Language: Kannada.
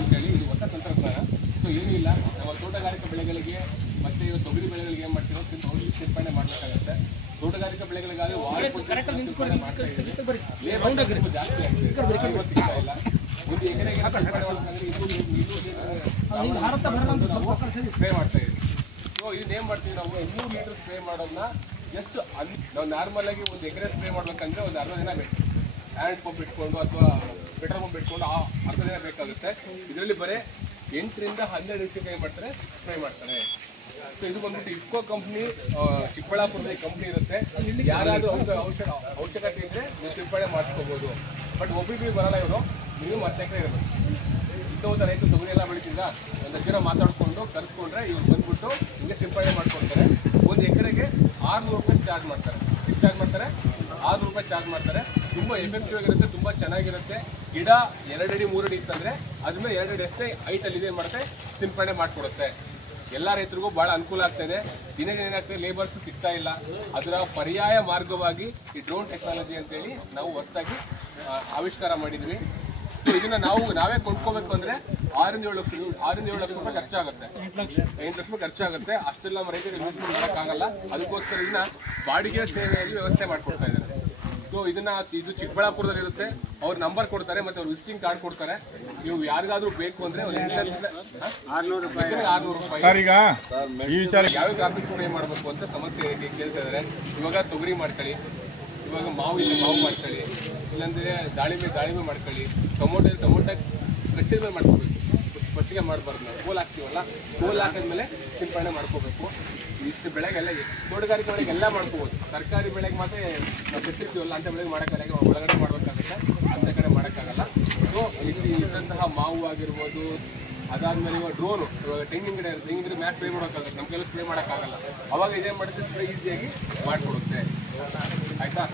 ಅಂತೇಳಿ ಇದು ಹೊಸ ತಂತ್ರಜ್ಞಾನ. ಸೊ ಏನೂ ಇಲ್ಲ, ನಮ್ಮ ತೋಟಗಾರಿಕಾ ಬೆಳೆಗಳಿಗೆ ಮತ್ತು ಇವತ್ತು ತೊಗರಿ ಬೆಳೆಗಳಿಗೆ ಏನು ಮಾಡ್ತೀವಿ ಸಿಂಪಡಣೆ ಮಾಡಬೇಕಾಗುತ್ತೆ. ತೋಟಗಾರಿಕಾ ಬೆಳೆಗಳಿಗಾದ್ರೆ ಸಿಂಪಡಣೆ ಮಾಡ್ತಾ ಇದ್ದೀವಿ. ಲೇಬರ್ ಜಾಸ್ತಿ ಆಗ್ತದೆ, ಸಿಗ್ತಾ ಇಲ್ಲ. ಒಂದು ಎಕರೆಗೆ ಸ್ಪ್ರೇ ಮಾಡ್ತಾ ಇದ್ದೀವಿ. ಸೊ ಇದನ್ನೇನು ಮಾಡ್ತೀವಿ ನಾವು 200 ಲೀಟರ್ ಸ್ಪ್ರೇ ಮಾಡೋದನ್ನ ಜಸ್ಟ್ ನಾವು ನಾರ್ಮಲ್ ಆಗಿ ಒಂದು ಎಕರೆ ಸ್ಪ್ರೇ ಮಾಡ್ಬೇಕಂದ್ರೆ ಒಂದು ಅರ್ಧ ದಿನ ಬೇಕು. ಹ್ಯಾಂಡ್ ಪಂಪ್ ಇಟ್ಕೊಂಡು ಅಥವಾ ಪೆಟ್ರೋಲ್ ಪಂಪ್ ಇಟ್ಕೊಂಡು ಅರ್ಧ ದಿನ ಬೇಕಾಗುತ್ತೆ. ಇದರಲ್ಲಿ ಬರೀ 8 ರಿಂದ 12 ನಿಮಿಷಕ್ಕೆ ಏನು ಮಾಡ್ತಾರೆ, ಸ್ಪ್ರೇ ಮಾಡ್ತಾರೆ. ಸೊ ಇದು ಬಂದ್ಬಿಟ್ಟು ಇಫ್ಕೋ ಕಂಪ್ನಿ, ಚಿಕ್ಕಬಳ್ಳಾಪುರದ ಕಂಪ್ನಿ ಇರುತ್ತೆ. ಯಾರಾದರೂ ಅವಶ್ಯಕತೆ ಇದ್ದರೆ ನೀವು ಸಿಂಪಡಣೆ ಮಾಡಿಸ್ಕೋಬೋದು. ಬಟ್ ಒಬ್ಬೊಬ್ಬರಿಗೆ ಬರಲ್ಲ, ಇವರು ನೀವು 10 ಎಕರೆ ಇರಬೇಕು. ಇಂಥ ರೈತರು ತೊಗರಿ ಎಲ್ಲ ಬೆಳೀತಿದ್ದ ಒಂದು ಜನ ಮಾತಾಡಿಕೊಂಡು ಕರೆಸ್ಕೊಂಡ್ರೆ ಇವ್ರು ಬಂದ್ಬಿಟ್ಟು ಹಿಂಗೆ ಸಿಂಪಡಣೆ ಮಾಡ್ಕೊಡ್ತಾರೆ. ಒಂದು ಎಕರೆಗೆ 600 ರೂಪಾಯಿ ಚಾರ್ಜ್ ಮಾಡ್ತಾರೆ. ಎಷ್ಟು ಚಾರ್ಜ್ ಮಾಡ್ತಾರೆ? 600 ರೂಪಾಯಿ ಚಾರ್ಜ್ ಮಾಡ್ತಾರೆ. ತುಂಬ ಎಫೆಕ್ಟಿವ್ ಆಗಿರುತ್ತೆ, ತುಂಬ ಚೆನ್ನಾಗಿರುತ್ತೆ. ಗಿಡ 2 ಅಡಿ 3 ಅಡಿ ಇತ್ತಂದರೆ ಅದ್ಮೇಲೆ 2 ಅಡಿ ಅಷ್ಟೇ ಹೈಟಲ್ಲಿ ಇದೇನು ಮಾಡುತ್ತೆ, ಸಿಂಪಡಣೆ ಮಾಡಿಕೊಡುತ್ತೆ. ಎಲ್ಲ ರೈತರಿಗೂ ಭಾಳ ಅನುಕೂಲ ಆಗ್ತಾಯಿದೆ. ದಿನ ಏನಾಗ್ತದೆ, ಲೇಬರ್ಸ್ ಸಿಗ್ತಾ ಇಲ್ಲ. ಅದರ ಪರ್ಯಾಯ ಮಾರ್ಗವಾಗಿ ಈ ಡ್ರೋನ್ ಟೆಕ್ನಾಲಜಿ ಅಂತೇಳಿ ನಾವು ಹೊಸದಾಗಿ ಆವಿಷ್ಕಾರ ಮಾಡಿದ್ವಿ. ಸೊ ಇದನ್ನ ನಾವೇ ಕೊಂಡ್ಕೋಬೇಕು ಅಂದರೆ 6 ರಿಂದ 7 ಲಕ್ಷ ರೂಪಾಯಿ ಖರ್ಚಾಗುತ್ತೆ. 8 ಲಕ್ಷ ರೂಪಾಯಿ ಖರ್ಚಾಗುತ್ತೆ. ಅಷ್ಟೆಲ್ಲ ನಮ್ಮ ರೈತರಿಗೆ ಇನ್ವೆಸ್ಟ್ಮೆಂಟ್ ಮಾಡೋಕ್ಕಾಗಲ್ಲ. ಅದಕ್ಕೋಸ್ಕರ ಇದನ್ನ ಬಾಡಿಗೆ ಸೇವೆಯಲ್ಲಿ ವ್ಯವಸ್ಥೆ ಮಾಡಿಕೊಡ್ತಾ ಇದ್ದಾರೆ. ಸೊ ಇದು ಚಿಕ್ಕಬಳ್ಳಾಪುರದಲ್ಲಿ ಇರುತ್ತೆ. ಅವ್ರ ನಂಬರ್ ಕೊಡ್ತಾರೆ ಮತ್ತು ಅವ್ರು ವಿಸಿಟಿಂಗ್ ಕಾರ್ಡ್ ಕೊಡ್ತಾರೆ. ನೀವು ಯಾರಿಗಾದ್ರೂ ಬೇಕು ಅಂದರೆ 600 ರೂಪಾಯಿ. ಯಾವ ಗ್ರಾಫಿಕ್ಸ್ ಸ್ಪ್ರೇ ಮಾಡಬೇಕು ಅಂತ ಸಮಸ್ಯೆ ಕೇಳ್ತಾ ಇದ್ದಾರೆ. ಇವಾಗ ತೊಗರಿ ಮಾಡ್ಕೊಳ್ಳಿ, ಇವಾಗ ಮಾವು ಮಾಡ್ಕೊಳ್ಳಿ, ಇಲ್ಲಾಂದರೆ ದಾಳಿಂಬೆ ಮಾಡ್ಕೊಳ್ಳಿ, ಟೊಮೊಟೊ ಕಟ್ಟಿದ ಮೇಲೆ ಮಾಡ್ಕೋಬೇಕು. ಫಸ್ಟಿಗೆ ಮಾಡಬಾರ್ದು. ನಾವು ಕೋಲ್ ಹಾಕ್ತೀವಲ್ಲ, ಕೋಲ್ ಹಾಕಿದ್ಮೇಲೆ ಸಿಂಪಡಣೆ ಮಾಡ್ಕೋಬೇಕು. ಇಷ್ಟು ಬೆಳೆಗೆಲ್ಲ ತೋಟಗಾರಿಕೆ ಬೆಳೆಗೆಲ್ಲ ಮಾಡ್ಕೋಬೋದು. ತರಕಾರಿ ಬೆಳೆಗೆ ಮಾತ್ರ ನಾವು ಕಟ್ಟಿರ್ತೀವಲ್ಲ ಅಂಥ ಬೆಳೆಗೆ ಮಾಡೋಕ್ಕಾಗ ಒಳಗಡೆ ಮಾಡಬೇಕಾಗುತ್ತೆ, ಅಂಥ ಕಡೆ ಮಾಡೋಕ್ಕಾಗಲ್ಲ. ಸೊ ಇಲ್ಲಿ ಇದ್ದಂತಹ ಮಾವು ಆಗಿರ್ಬೋದು, ಅದಾದಮೇಲೆ ಇವಾಗ ಡ್ರೋನು, ಇವಾಗ ತೆಂಗಿನ ಮ್ಯಾಚ್ ಸ್ಪ್ರೇ ಮಾಡೋಕ್ಕಾಗುತ್ತೆ. ನಮ್ಮ ಕೆಲವು ಸ್ಪ್ರೇ ಮಾಡೋಕ್ಕಾಗಲ್ಲ. ಅವಾಗ ಇದೇನು ಮಾಡುತ್ತೆ, ಸ್ಪ್ರೇ ಈಸಿಯಾಗಿ ಮಾಡಿಕೊಡುತ್ತೆ. ಆಯಿತಾ?